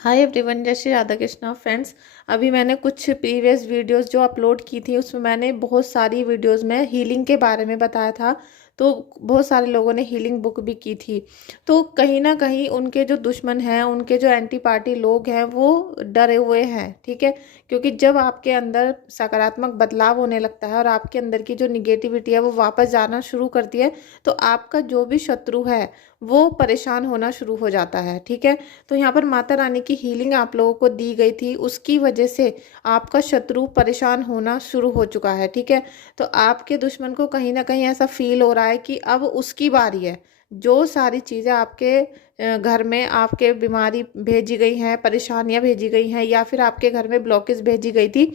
Hi everyone, जय Shri Radha Krishna friends. अभी मैंने कुछ प्रीवियस वीडियोस जो अपलोड की थी उसमें मैंने बहुत सारी वीडियोस में हीलिंग के बारे में बताया था। तो बहुत सारे लोगों ने हीलिंग बुक भी की थी। तो कहीं ना कहीं उनके जो दुश्मन हैं, उनके जो एंटी पार्टी लोग हैं, वो डरे हुए हैं। ठीक है, क्योंकि जब आपके अंदर सकारात्मक बदलाव होने लगता है और आपके अंदर की जो निगेटिविटी है वो वापस जाना शुरू करती है, तो आपका जो भी शत्रु है वो परेशान होना शुरू हो जाता है। ठीक है, तो यहाँ पर माता रानी की हीलिंग आप लोगों को दी गई थी, उसकी वजह से आपका शत्रु परेशान होना शुरू हो चुका है। ठीक है, तो आपके दुश्मन को कहीं ना कहीं ऐसा फील हो रहा है कि अब उसकी बारी है। जो सारी चीज़ें आपके घर में आपके बीमारी भेजी गई हैं, परेशानियां भेजी गई हैं, या फिर आपके घर में ब्लॉकेज भेजी गई थी,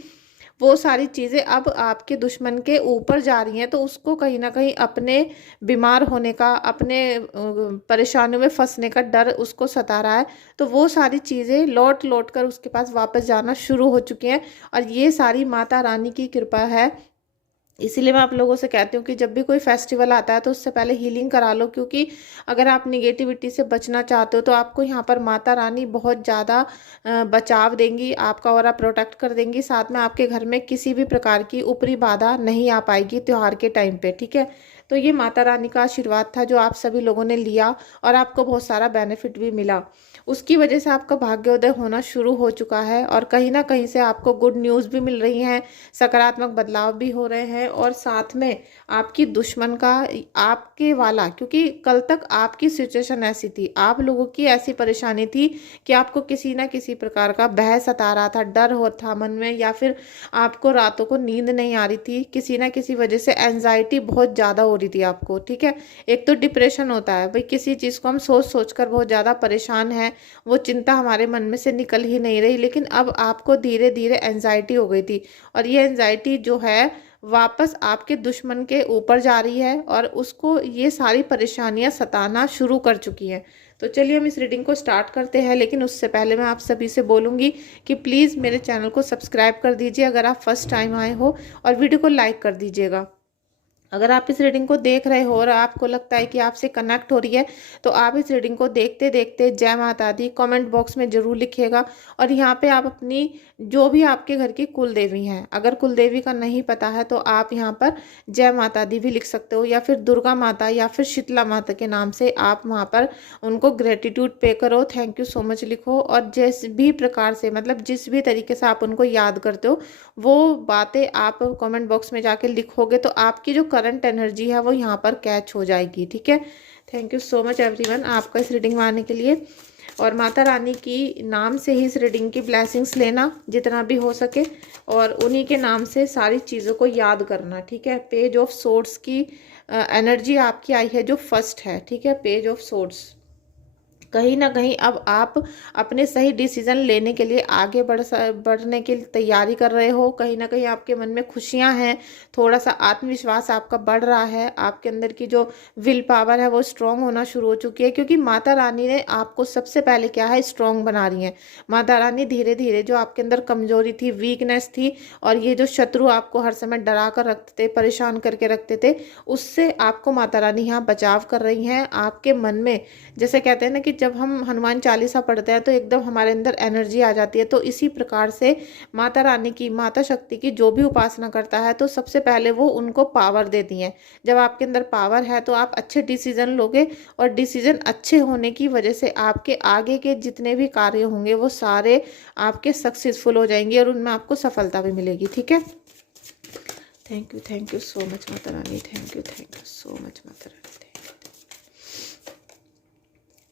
वो सारी चीज़ें अब आपके दुश्मन के ऊपर जा रही हैं। तो उसको कहीं ना कहीं अपने बीमार होने का, अपने परेशानियों में फंसने का डर उसको सता रहा है। तो वो सारी चीज़ें लौट लौट कर उसके पास वापस जाना शुरू हो चुकी हैं, और ये सारी माता रानी की कृपा है। इसीलिए मैं आप लोगों से कहती हूँ कि जब भी कोई फेस्टिवल आता है तो उससे पहले हीलिंग करा लो, क्योंकि अगर आप निगेटिविटी से बचना चाहते हो तो आपको यहाँ पर माता रानी बहुत ज़्यादा बचाव देंगी, आपका ऑरा प्रोटेक्ट कर देंगी। साथ में आपके घर में किसी भी प्रकार की ऊपरी बाधा नहीं आ पाएगी त्योहार के टाइम पे। ठीक है, तो ये माता रानी का आशीर्वाद था जो आप सभी लोगों ने लिया, और आपको बहुत सारा बेनिफिट भी मिला। उसकी वजह से आपका भाग्योदय होना शुरू हो चुका है, और कहीं ना कहीं से आपको गुड न्यूज़ भी मिल रही हैं, सकारात्मक बदलाव भी हो रहे हैं। और साथ में आपकी दुश्मन का आपके वाला, क्योंकि कल तक आपकी सिचुएशन ऐसी थी, आप लोगों की ऐसी परेशानी थी कि आपको किसी ना किसी प्रकार का भय सता रहा था, डर हो था मन में, या फिर आपको रातों को नींद नहीं आ रही थी, किसी ना किसी वजह से एंजाइटी बहुत ज़्यादा हो रही थी आपको। ठीक है, एक तो डिप्रेशन होता है भाई, किसी चीज़ को हम सोच सोच कर बहुत ज़्यादा परेशान हैं, वो चिंता हमारे मन में से निकल ही नहीं रही। लेकिन अब आपको धीरे धीरे एंजाइटी हो गई थी, और ये एंजाइटी जो है वापस आपके दुश्मन के ऊपर जा रही है, और उसको ये सारी परेशानियां सताना शुरू कर चुकी हैं। तो चलिए हम इस रीडिंग को स्टार्ट करते हैं, लेकिन उससे पहले मैं आप सभी से बोलूँगी कि प्लीज़ मेरे चैनल को सब्सक्राइब कर दीजिए अगर आप फर्स्ट टाइम आए हो, और वीडियो को लाइक कर दीजिएगा। अगर आप इस रीडिंग को देख रहे हो और आपको लगता है कि आपसे कनेक्ट हो रही है, तो आप इस रीडिंग को देखते देखते जय माता दी कमेंट बॉक्स में जरूर लिखिएगा। और यहाँ पे आप अपनी जो भी आपके घर की कुल देवी हैं, अगर कुल देवी का नहीं पता है तो आप यहाँ पर जय माता दी भी लिख सकते हो, या फिर दुर्गा माता या फिर शीतला माता के नाम से आप वहाँ पर उनको ग्रेटिट्यूड पे करो, थैंक यू सो मच लिखो। और जिस भी प्रकार से, मतलब जिस भी तरीके से आप उनको याद करते हो, वो बातें आप कमेंट बॉक्स में जाके लिखोगे तो आपकी जो करंट एनर्जी है वो यहाँ पर कैच हो जाएगी। ठीक है, thank you so much everyone आपका इस रीडिंग में आने के लिए। और माता रानी की नाम से ही इस रीडिंग की ब्लेसिंग्स लेना जितना भी हो सके, और उन्हीं के नाम से सारी चीज़ों को याद करना। ठीक है, पेज ऑफ सोर्ड्स की एनर्जी आपकी आई है जो फर्स्ट है। ठीक है, पेज ऑफ सोर्ड्स, कहीं ना कहीं अब आप अपने सही डिसीजन लेने के लिए आगे बढ़ने की तैयारी कर रहे हो। कहीं ना कहीं आपके मन में खुशियां हैं, थोड़ा सा आत्मविश्वास आपका बढ़ रहा है, आपके अंदर की जो विल पावर है वो स्ट्रांग होना शुरू हो चुकी है, क्योंकि माता रानी ने आपको सबसे पहले क्या है, स्ट्रांग बना रही है। माता रानी धीरे धीरे जो आपके अंदर कमजोरी थी, वीकनेस थी, और ये जो शत्रु आपको हर समय डरा कर रखते थे, परेशान करके रखते थे, उससे आपको माता रानी यहाँ बचाव कर रही हैं। आपके मन में, जैसे कहते हैं ना कि जब हम हनुमान चालीसा पढ़ते हैं तो एकदम हमारे अंदर एनर्जी आ जाती है, तो इसी प्रकार से माता रानी की, माता शक्ति की जो भी उपासना करता है तो सबसे पहले वो उनको पावर देती हैं। जब आपके अंदर पावर है तो आप अच्छे डिसीजन लोगे, और डिसीजन अच्छे होने की वजह से आपके आगे के जितने भी कार्य होंगे वो सारे आपके सक्सेसफुल हो जाएंगे, और उनमें आपको सफलता भी मिलेगी। ठीक है, thank you so much Mata Rani, thank you so much Mata Rani.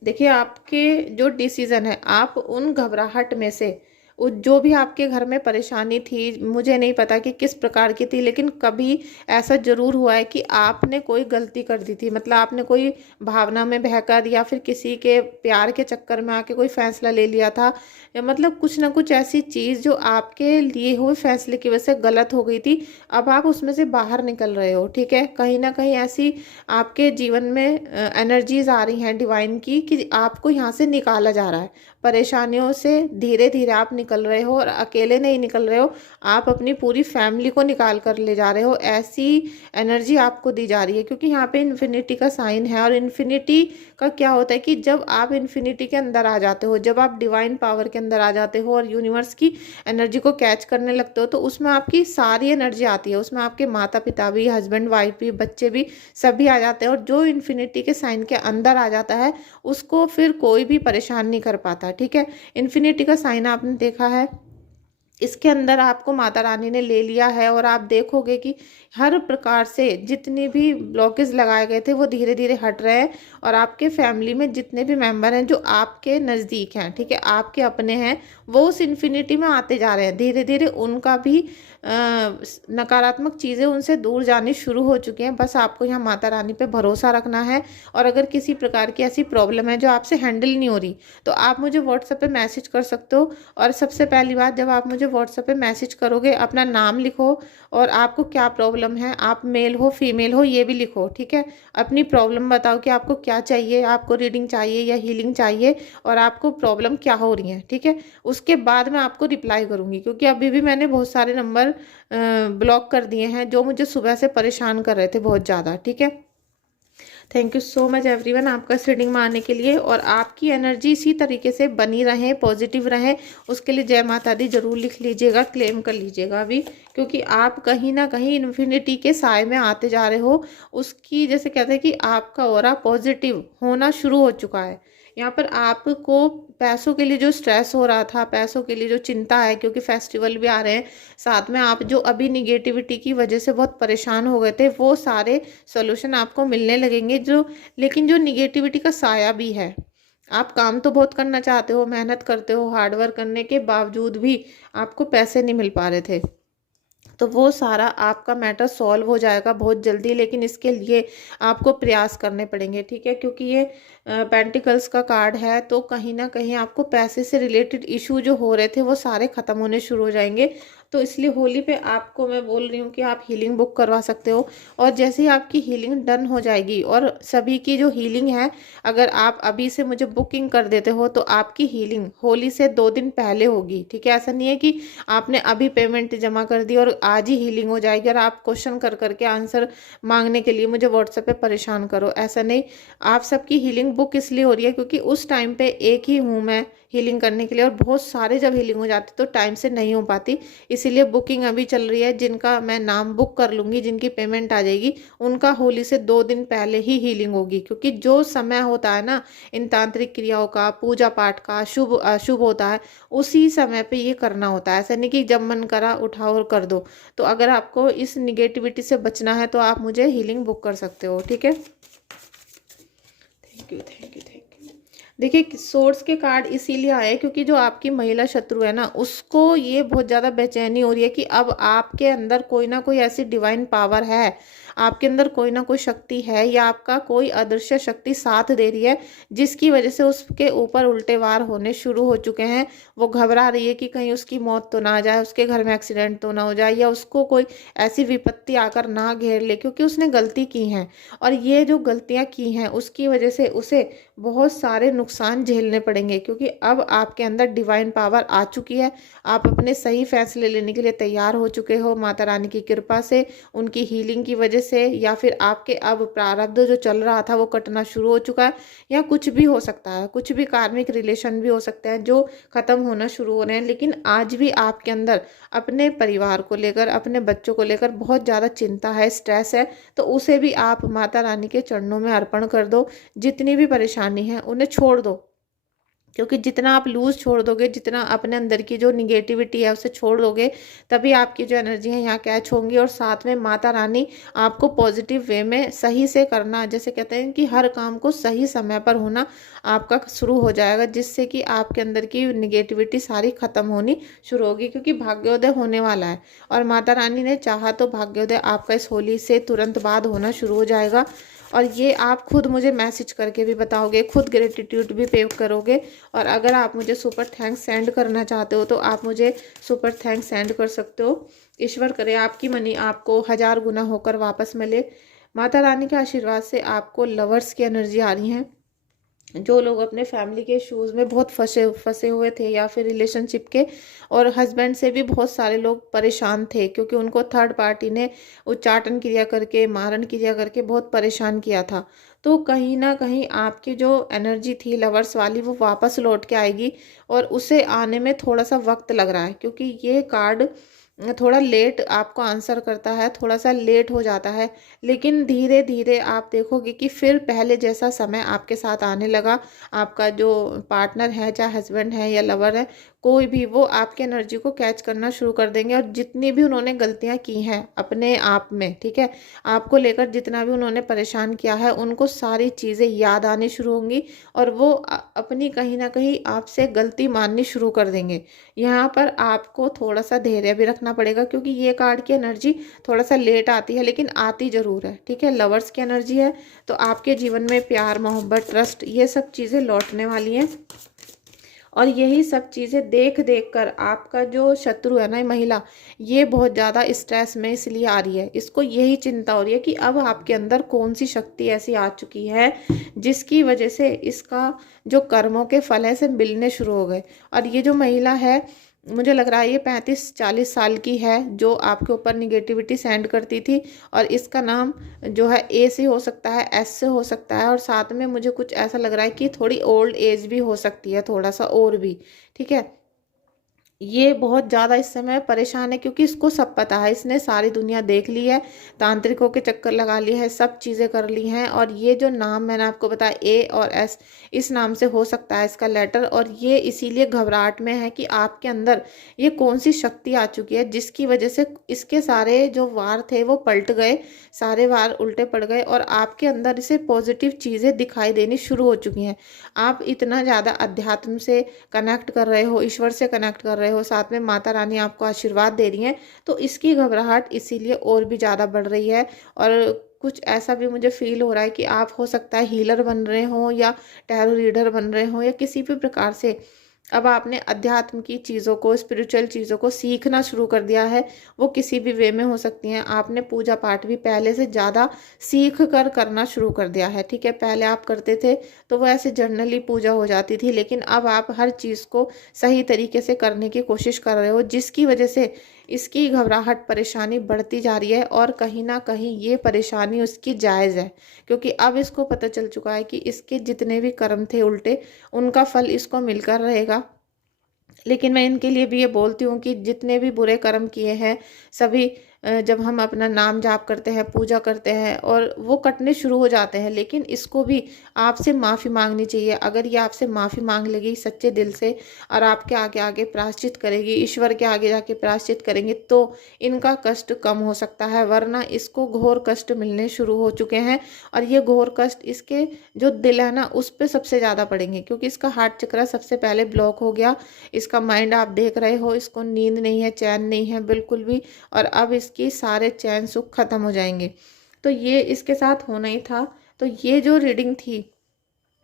देखिए, आपके जो डिसीजन है, आप उन घबराहट में से जो भी आपके घर में परेशानी थी, मुझे नहीं पता कि किस प्रकार की थी, लेकिन कभी ऐसा जरूर हुआ है कि आपने कोई गलती कर दी थी, मतलब आपने कोई भावना में बहकर या फिर किसी के प्यार के चक्कर में आके कोई फैसला ले लिया था, या मतलब कुछ ना कुछ ऐसी चीज़ जो आपके लिए हुए फैसले की वजह से गलत हो गई थी। अब आप उसमें से बाहर निकल रहे हो। ठीक है, कहीं ना कहीं ऐसी आपके जीवन में एनर्जीज आ रही हैं डिवाइन की, कि आपको यहाँ से निकाला जा रहा है, परेशानियों से धीरे धीरे आप निकल रहे हो, और अकेले नहीं निकल रहे हो, आप अपनी पूरी फैमिली को निकाल कर ले जा रहे हो, ऐसी एनर्जी आपको दी जा रही है। क्योंकि यहाँ पे इन्फिनिटी का साइन है, और इन्फिनिटी का क्या होता है कि जब आप इन्फिनिटी के अंदर आ जाते हो, जब आप डिवाइन पावर के अंदर आ जाते हो और यूनिवर्स की एनर्जी को कैच करने लगते हो, तो उसमें आपकी सारी एनर्जी आती है, उसमें आपके माता पिता भी, हस्बैंड वाइफ भी, बच्चे भी, सभी आ जाते हैं। और जो इन्फिनिटी के साइन के अंदर आ जाता है उसको फिर कोई भी परेशान नहीं कर पाता, ठीक है। इन्फिनिटी का साइन आपने देखा है, इसके अंदर आपको माता रानी ने ले लिया है, और आप देखोगे कि हर प्रकार से जितने भी ब्लॉकेज लगाए गए थे वो धीरे धीरे हट रहे हैं, और आपके फैमिली में जितने भी मेंबर हैं जो आपके नज़दीक हैं, ठीक है, आपके अपने हैं, वो उस इन्फिनिटी में आते जा रहे हैं धीरे धीरे। उनका भी नकारात्मक चीज़ें उनसे दूर जानी शुरू हो चुकी हैं। बस आपको यहाँ माता रानी पे भरोसा रखना है, और अगर किसी प्रकार की ऐसी प्रॉब्लम है जो आपसे हैंडल नहीं हो रही, तो आप मुझे व्हाट्सएप पे मैसेज कर सकते हो। और सबसे पहली बात, जब आप मुझे व्हाट्सएप पे मैसेज करोगे, अपना नाम लिखो, और आपको क्या प्रॉब्लम है, आप मेल हो फीमेल हो ये भी लिखो, ठीक है। अपनी प्रॉब्लम बताओ कि आपको क्या चाहिए, आपको रीडिंग चाहिए या हीलिंग चाहिए, और आपको प्रॉब्लम क्या हो रही है, ठीक है। उसके बाद मैं आपको रिप्लाई करूँगी, क्योंकि अभी भी मैंने बहुत सारे नंबर ब्लॉक कर दिए हैं जो मुझे सुबह से परेशान कर रहे थे बहुत ज़्यादा, ठीक है। Thank you so much everyone आपका इस रीडिंग में आने के लिए, और आपकी एनर्जी इसी तरीके से बनी रहे, पॉजिटिव रहे, उसके लिए जय माता दी जरूर लिख लीजिएगा, क्लेम कर लीजिएगा अभी, क्योंकि आप कहीं ना कहीं इन्फिनिटी के साय में आते जा रहे हो। उसकी जैसे कहते हैं कि आपका ऑरा पॉजिटिव होना शुरू हो चुका है। यहाँ पर आपको पैसों के लिए जो स्ट्रेस हो रहा था, पैसों के लिए जो चिंता है, क्योंकि फेस्टिवल भी आ रहे हैं साथ में, आप जो अभी निगेटिविटी की वजह से बहुत परेशान हो गए थे, वो सारे सॉल्यूशन आपको मिलने लगेंगे। लेकिन जो निगेटिविटी का साया भी है, आप काम तो बहुत करना चाहते हो, मेहनत करते हो, हार्डवर्क करने के बावजूद भी आपको पैसे नहीं मिल पा रहे थे, तो वो सारा आपका मैटर सॉल्व हो जाएगा बहुत जल्दी। लेकिन इसके लिए आपको प्रयास करने पड़ेंगे, ठीक है, क्योंकि ये पेंटिकल्स का कार्ड है, तो कहीं ना कहीं आपको पैसे से रिलेटेड इशू जो हो रहे थे वो सारे ख़त्म होने शुरू हो जाएंगे। तो इसलिए होली पे आपको मैं बोल रही हूँ कि आप हीलिंग बुक करवा सकते हो, और जैसे ही आपकी हीलिंग डन हो जाएगी, और सभी की जो हीलिंग है, अगर आप अभी से मुझे बुकिंग कर देते हो तो आपकी हीलिंग होली से 2 दिन पहले होगी, ठीक है। ऐसा नहीं है कि आपने अभी पेमेंट जमा कर दी और आज ही हीलिंग हो जाएगी, और आप क्वेश्चन कर करके आंसर मांगने के लिए मुझे व्हाट्सएप पे परेशान करो, ऐसा नहीं। आप सबकी हीलिंग बुक इसलिए हो रही है क्योंकि उस टाइम पे एक ही हूँ मैं हीलिंग करने के लिए, और बहुत सारे जब हीलिंग हो जाती तो टाइम से नहीं हो पाती, इसीलिए बुकिंग अभी चल रही है। जिनका मैं नाम बुक कर लूँगी, जिनकी पेमेंट आ जाएगी, उनका होली से 2 दिन पहले ही हीलिंग होगी। क्योंकि जो समय होता है ना इन तांत्रिक क्रियाओं का, पूजा पाठ का, शुभ अशुभ होता है, उसी समय पे ये करना होता है। ऐसा नहीं कि जब मन करा उठाओ और कर दो। तो अगर आपको इस निगेटिविटी से बचना है तो आप मुझे हीलिंग बुक कर सकते हो, ठीक है। Thank you thank you thank you. देखिए सोर्स के कार्ड इसीलिए आए क्योंकि जो आपकी महिला शत्रु है ना, उसको ये बहुत ज़्यादा बेचैनी हो रही है कि अब आपके अंदर कोई ना कोई ऐसी डिवाइन पावर है, आपके अंदर कोई ना कोई शक्ति है, या आपका कोई अदृश्य शक्ति साथ दे रही है, जिसकी वजह से उसके ऊपर उल्टे वार होने शुरू हो चुके हैं। वो घबरा रही है कि कहीं उसकी मौत तो ना आ जाए, उसके घर में एक्सीडेंट तो ना हो जाए, या उसको कोई ऐसी विपत्ति आकर ना घेर ले, क्योंकि उसने गलती की है, और ये जो गलतियाँ की हैं उसकी वजह से उसे बहुत सारे नुकसान झेलने पड़ेंगे। क्योंकि अब आपके अंदर डिवाइन पावर आ चुकी है, आप अपने सही फैसले लेने के लिए तैयार हो चुके हो माता रानी की कृपा से, उनकी हीलिंग की वजह से, या फिर आपके अब प्रारब्ध जो चल रहा था वो कटना शुरू हो चुका है, या कुछ भी हो सकता है, कुछ भी कार्मिक रिलेशन भी हो सकते हैं जो खत्म होना शुरू हो रहे हैं। लेकिन आज भी आपके अंदर अपने परिवार को लेकर, अपने बच्चों को लेकर बहुत ज़्यादा चिंता है, स्ट्रेस है, तो उसे भी आप माता रानी के चरणों में अर्पण कर दो। जितनी भी परेशानी है उन्हें छोड़ दो, क्योंकि जितना आप लूज छोड़ दोगे, जितना अपने अंदर की जो निगेटिविटी है उसे छोड़ दोगे, तभी आपकी जो एनर्जी है यहाँ कैच होंगी, और साथ में माता रानी आपको पॉजिटिव वे में सही से करना, जैसे कहते हैं कि हर काम को सही समय पर होना आपका शुरू हो जाएगा, जिससे कि आपके अंदर की निगेटिविटी सारी खत्म होनी शुरू होगी। क्योंकि भाग्योदय होने वाला है, और माता रानी ने चाहा तो भाग्योदय आपका इस होली से तुरंत बाद होना शुरू हो जाएगा। और ये आप खुद मुझे मैसेज करके भी बताओगे, खुद ग्रेटिट्यूड भी पे करोगे। और अगर आप मुझे सुपर थैंक्स सेंड करना चाहते हो तो आप मुझे सुपर थैंक्स सेंड कर सकते हो। ईश्वर करे आपकी मनी आपको 1000 गुना होकर वापस मिले। माता रानी के आशीर्वाद से आपको लवर्स की एनर्जी आ रही है, जो लोग अपने फैमिली के इश्यूज़ में बहुत फंसे फंसे हुए थे, या फिर रिलेशनशिप के और हस्बैंड से भी बहुत सारे लोग परेशान थे, क्योंकि उनको थर्ड पार्टी ने उच्चाटन क्रिया करके, मारण क्रिया करके बहुत परेशान किया था। तो कहीं ना कहीं आपकी जो एनर्जी थी लवर्स वाली, वो वापस लौट के आएगी, और उसे आने में थोड़ा सा वक्त लग रहा है, क्योंकि ये कार्ड थोड़ा लेट आपको आंसर करता है, थोड़ा सा लेट हो जाता है, लेकिन धीरे धीरे आप देखोगे कि फिर पहले जैसा समय आपके साथ आने लगा। आपका जो पार्टनर है, चाहे हस्बैंड है या लवर है, कोई भी, वो आपके एनर्जी को कैच करना शुरू कर देंगे, और जितनी भी उन्होंने गलतियां की हैं अपने आप में, ठीक है, आपको लेकर जितना भी उन्होंने परेशान किया है, उनको सारी चीज़ें याद आनी शुरू होंगी, और वो अपनी कहीं ना कहीं आपसे गलती माननी शुरू कर देंगे। यहाँ पर आपको थोड़ा सा धैर्य भी रखना पड़ेगा, क्योंकि ये कार्ड की एनर्जी थोड़ा सा लेट आती है, लेकिन आती ज़रूर है, ठीक है। लवर्स की एनर्जी है, तो आपके जीवन में प्यार, मोहब्बत, ट्रस्ट, ये सब चीज़ें लौटने वाली हैं। और यही सब चीज़ें देख देख कर आपका जो शत्रु है ना, महिला, ये बहुत ज़्यादा स्ट्रेस में इसलिए आ रही है, इसको यही चिंता हो रही है कि अब आपके अंदर कौन सी शक्ति ऐसी आ चुकी है जिसकी वजह से इसका जो कर्मों के फल है से मिलने शुरू हो गए। और ये जो महिला है, मुझे लग रहा है ये 35-40 साल की है, जो आपके ऊपर निगेटिविटी सेंड करती थी, और इसका नाम जो है ए से हो सकता है, एस से हो सकता है, और साथ में मुझे कुछ ऐसा लग रहा है कि थोड़ी ओल्ड एज भी हो सकती है, थोड़ा सा और भी, ठीक है। ये बहुत ज़्यादा इस समय परेशान है, क्योंकि इसको सब पता है, इसने सारी दुनिया देख ली है, तांत्रिकों के चक्कर लगा लिए है, सब चीज़ें कर ली हैं। और ये जो नाम मैंने आपको बताया, ए और एस, इस नाम से हो सकता है इसका लेटर, और ये इसीलिए घबराहट में है कि आपके अंदर ये कौन सी शक्ति आ चुकी है जिसकी वजह से इसके सारे जो वार थे वो पलट गए, सारे वार उल्टे पड़ गए, और आपके अंदर इसे पॉजिटिव चीज़ें दिखाई देनी शुरू हो चुकी हैं। आप इतना ज़्यादा अध्यात्म से कनेक्ट कर रहे हो, ईश्वर से कनेक्ट कर रहे हो, साथ में माता रानी आपको आशीर्वाद दे रही हैं, तो इसकी घबराहट इसीलिए और भी ज़्यादा बढ़ रही है। और कुछ ऐसा भी मुझे फील हो रहा है कि आप हो सकता है हीलर बन रहे हो, या टैरो रीडर बन रहे हो, या किसी भी प्रकार से अब आपने अध्यात्म की चीज़ों को, स्पिरिचुअल चीज़ों को सीखना शुरू कर दिया है। वो किसी भी वे में हो सकती हैं। आपने पूजा पाठ भी पहले से ज़्यादा सीख कर करना शुरू कर दिया है, ठीक है। पहले आप करते थे तो वो ऐसे जनरली पूजा हो जाती थी, लेकिन अब आप हर चीज़ को सही तरीके से करने की कोशिश कर रहे हो, जिसकी वजह से इसकी घबराहट, परेशानी बढ़ती जा रही है। और कहीं ना कहीं ये परेशानी उसकी जायज़ है, क्योंकि अब इसको पता चल चुका है कि इसके जितने भी कर्म थे उल्टे, उनका फल इसको मिलकर रहेगा। लेकिन मैं इनके लिए भी ये बोलती हूँ कि जितने भी बुरे कर्म किए हैं सभी, जब हम अपना नाम जाप करते हैं, पूजा करते हैं, और वो कटने शुरू हो जाते हैं, लेकिन इसको भी आपसे माफ़ी मांगनी चाहिए। अगर ये आपसे माफ़ी मांग लेगी सच्चे दिल से, और आपके आगे आगे प्रायश्चित करेगी, ईश्वर के आगे जाके प्रायश्चित करेंगे, तो इनका कष्ट कम हो सकता है, वरना इसको घोर कष्ट मिलने शुरू हो चुके हैं। और ये घोर कष्ट इसके जो दिल है ना, उस पर सबसे ज़्यादा पड़ेंगे, क्योंकि इसका हार्ट चक्र सबसे पहले ब्लॉक हो गया। इसका माइंड आप देख रहे हो, इसको नींद नहीं है, चैन नहीं है बिल्कुल भी, और अब इसकी सारे चैन सुख खत्म हो जाएंगे। तो ये इसके साथ होना ही था। तो ये जो रीडिंग थी,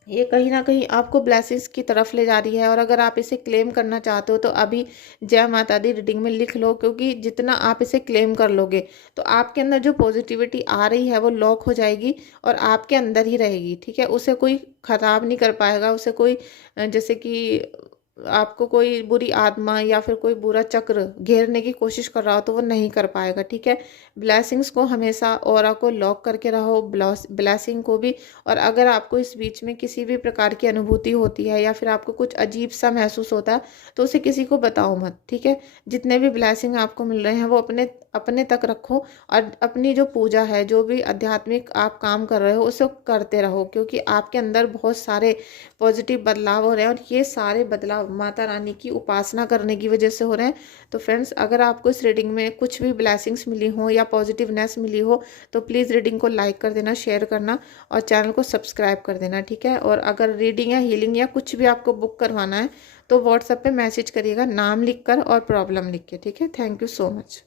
ये कहीं ना कहीं आपको ब्लेसिंग्स की तरफ ले जा रही है। और अगर आप इसे क्लेम करना चाहते हो तो अभी जय माता दी रीडिंग में लिख लो, क्योंकि जितना आप इसे क्लेम कर लोगे तो आपके अंदर जो पॉजिटिविटी आ रही है वो लॉक हो जाएगी, और आपके अंदर ही रहेगी, ठीक है। उसे कोई खराब नहीं कर पाएगा, उसे कोई जैसे कि आपको कोई बुरी आत्मा या फिर कोई बुरा चक्र घेरने की कोशिश कर रहा हो तो वो नहीं कर पाएगा, ठीक है। ब्लेसिंग्स को हमेशा ऑरा को लॉक करके रहो, ब्लेसिंग को भी। और अगर आपको इस बीच में किसी भी प्रकार की अनुभूति होती है, या फिर आपको कुछ अजीब सा महसूस होता है, तो उसे किसी को बताओ मत, ठीक है। जितने भी ब्लेसिंग आपको मिल रहे हैं वो अपने अपने तक रखो, और अपनी जो पूजा है, जो भी आध्यात्मिक आप काम कर रहे हो, उसे करते रहो, क्योंकि आपके अंदर बहुत सारे पॉजिटिव बदलाव हो रहे हैं, और ये सारे बदलाव माता रानी की उपासना करने की वजह से हो रहे हैं। तो फ्रेंड्स, अगर आपको इस रीडिंग में कुछ भी ब्लेसिंग्स मिली हो या पॉजिटिवनेस मिली हो, तो प्लीज़ रीडिंग को लाइक कर देना, शेयर करना, और चैनल को सब्सक्राइब कर देना, ठीक है। और अगर रीडिंग या हीलिंग या कुछ भी आपको बुक करवाना है तो व्हाट्सएप पे मैसेज करिएगा, नाम लिख कर और प्रॉब्लम लिख के, ठीक है। Thank you so much.